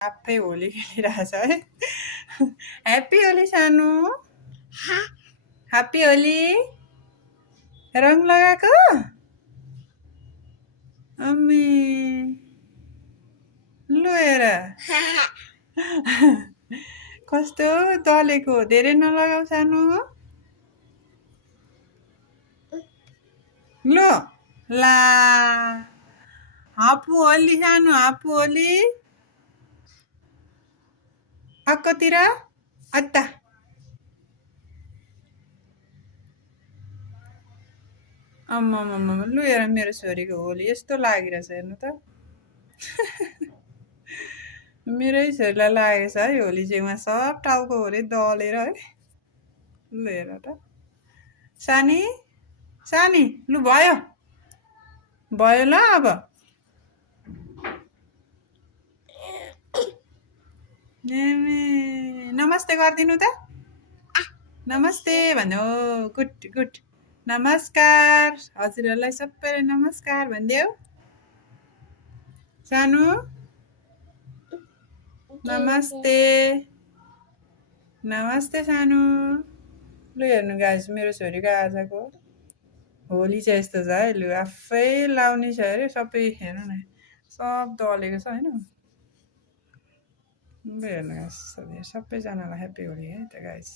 आफै होली खेलिरहेछ है ह्याप्पी होली सानो ह्याप्पी होली रङ लगाएको अम्मी लु हेर कस्तो दलेको धेरै नलगाऊ सानो लु ला हापु होली सानो हापु होली अक्कोतिर अत्ता अम्म लु हेर मेरो छोरीको होली यस्तो लागिरहेछ हेर्नु त मेरै छोरीलाई लागेछ है होली चाहिँ उहाँ सब टाउको होली दलेर है लु हेर त सानी सानी लु भयो भयो ल अब नमस्ते गरिदिनु त नमस्ते भन्नु गुड गुड नमस्कार हजुरहरूलाई सबैलाई नमस्कार भनिदेऊ सानु नमस्ते नमस्ते सानु लु हेर्नु गाइस मेरो छोरीको आजको होली चाहिँ यस्तो छ है लु आफै लाउने छ अरे सबै हेर्नु न सब दलेको छ होइन लु हेर्नु गाइस सबैजनालाई ह्याप्पी होली है त गाइस